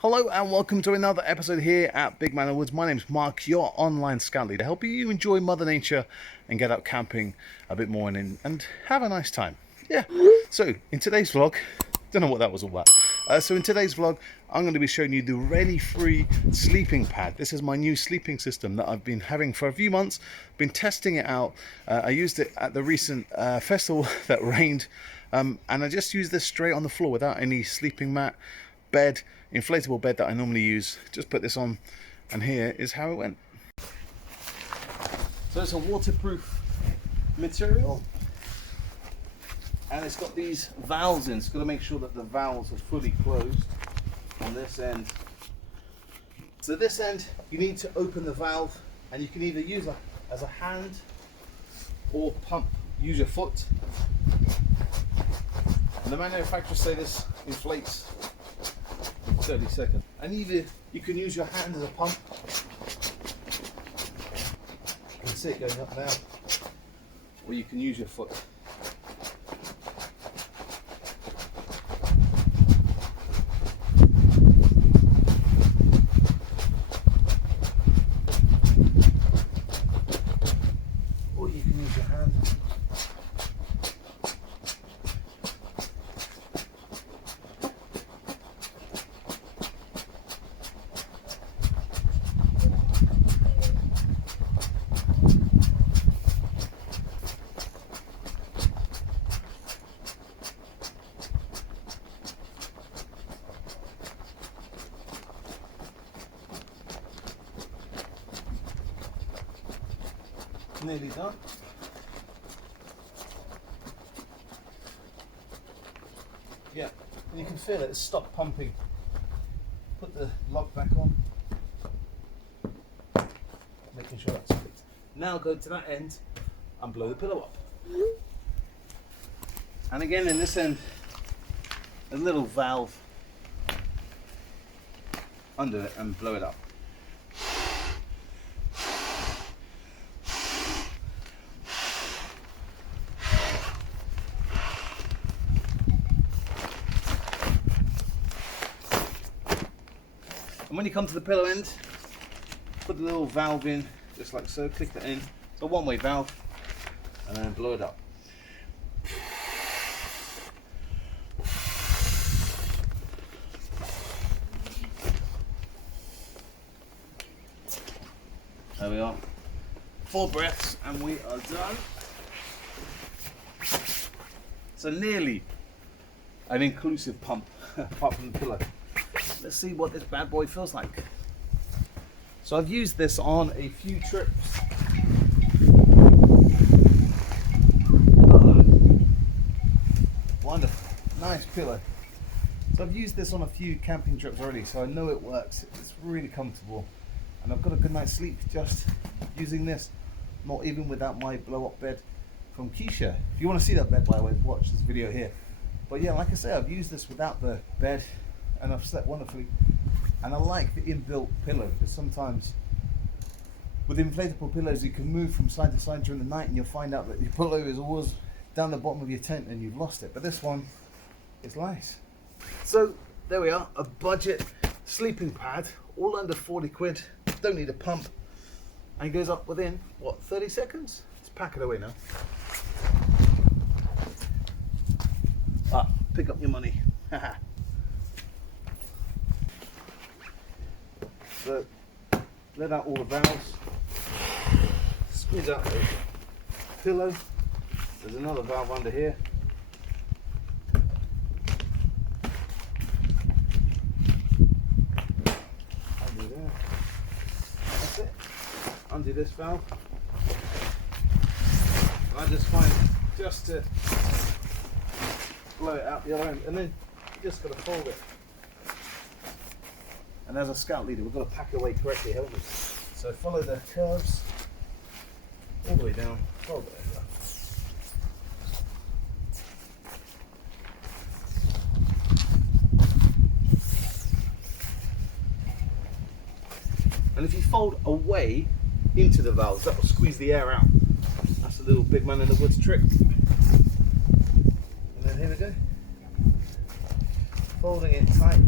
Hello and welcome to another episode here at Big Man in the Woods. My name's Mark, your online scout leader, helping you enjoy Mother Nature and get out camping a bit more and have a nice time. Yeah, so in today's vlog, don't know what that was all about. So in today's vlog, I'm going to be showing you the Ready-Free Sleeping Pad. This is my new sleeping system that I've been having for a few months, been testing it out. I used it at the recent festival that rained, and I just used this straight on the floor without any sleeping mat, bed, inflatable bed that I normally use. Just put this on, and here is how it went. So it's a waterproof material, and it's got these valves in. It's got to make sure that the valves are fully closed on this end. So this end, you need to open the valve, and you can either use it as a hand or pump. Use your foot. And the manufacturers say this inflates in 30 seconds. And either you can use your hand as a pump. You can see it going up now. Or you can use your foot. Or you can use your hand. Nearly done. Yeah, and you can feel it, it's stopped pumping. Put the lock back on, making sure that's fixed. Now go to that end and blow the pillow up. And again in this end, a little valve under it and blow it up. And when you come to the pillow end, put the little valve in, just like so, click that in. It's a one-way valve, and then blow it up. There we are. 4 breaths, and we are done. So nearly an inclusive pump, apart from the pillow. Let's see what this bad boy feels like. So I've used this on a few trips. Oh, wonderful, nice pillow. So I've used this on a few camping trips already, so I know it works. It's really comfortable, and I've got a good night's sleep just using this. Not even without my blow-up bed from 𝐂𝐞𝐥𝐿. If you want to see that bed, by the way, watch this video here. But yeah, like I say, I've used this without the bed, and I've slept wonderfully. And I like the inbuilt pillow, because sometimes with inflatable pillows you can move from side to side during the night and you'll find out that your pillow is always down the bottom of your tent and you've lost it. But this one is nice. So there we are, a budget sleeping pad, all under 40 quid, don't need a pump, and goes up within, what, 30 seconds? Let's pack it away now. Pick up your money. So let out all the valves, squeeze out the pillow. There's another valve under here. Undo there. That's it. Undo this valve. I just find just to blow it out the other end, and then you just got to fold it. And as a scout leader, we've got to pack it away correctly, haven't we? So follow the curves all the way down, fold it over. And if you fold away into the valves, that will squeeze the air out. That's a little Big Man in the Woods trick. And then here we go. Folding it tight.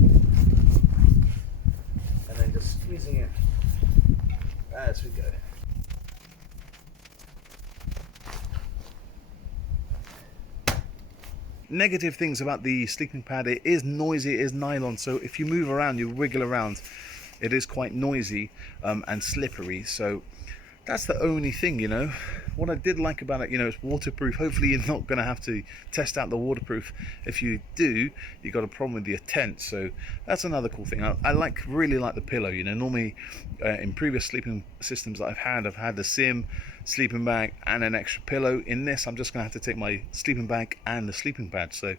negative things about the sleeping pad: it is noisy, it is nylon, so if you move around, you wiggle around, it is quite noisy and slippery. So that's the only thing, you know. What I did like about it, you know, it's waterproof. Hopefully you're not going to have to test out the waterproof. If you do, you got a problem with your tent. So that's another cool thing. I really like the pillow. You know, normally in previous sleeping systems that I've had the sim, sleeping bag, and an extra pillow. In this, I'm just going to have to take my sleeping bag and the sleeping pad. So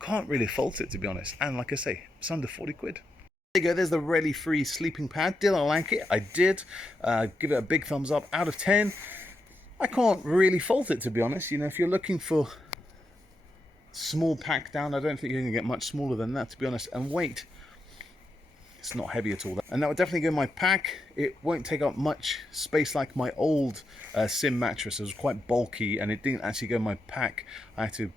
can't really fault it, to be honest. And like I say, it's under 40 quid. There you go, there's the really free sleeping pad. Did I like it? I did. Give it a big thumbs up out of 10. I can't really fault it, to be honest. You know, if you're looking for small pack down, I don't think you're going to get much smaller than that, to be honest. And weight, it's not heavy at all. And that would definitely go in my pack. It won't take up much space like my old sim mattress. It was quite bulky and it didn't actually go in my pack. I had to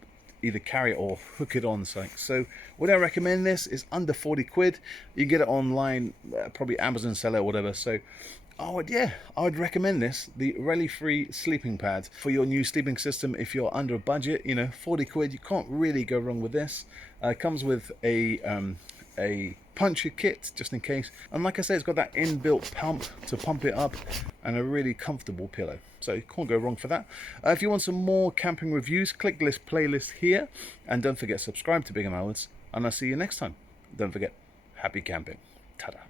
either carry it or hook it on. So would I recommend this? It's under 40 quid. You get it online, probably Amazon seller or whatever. So I would recommend this, the really free sleeping pad for your new sleeping system. If you're under a budget, you know, 40 quid, you can't really go wrong with this. It comes with a puncher kit just in case, and like I said, it's got that inbuilt pump to pump it up, and a really comfortable pillow, so you can't go wrong for that. If you want some more camping reviews, click this playlist here, and don't forget, subscribe to Big 𝐸𝐴𝐿𝐴𝐿𝐴ds, and I'll see you next time. Don't forget, happy camping. Ta-da.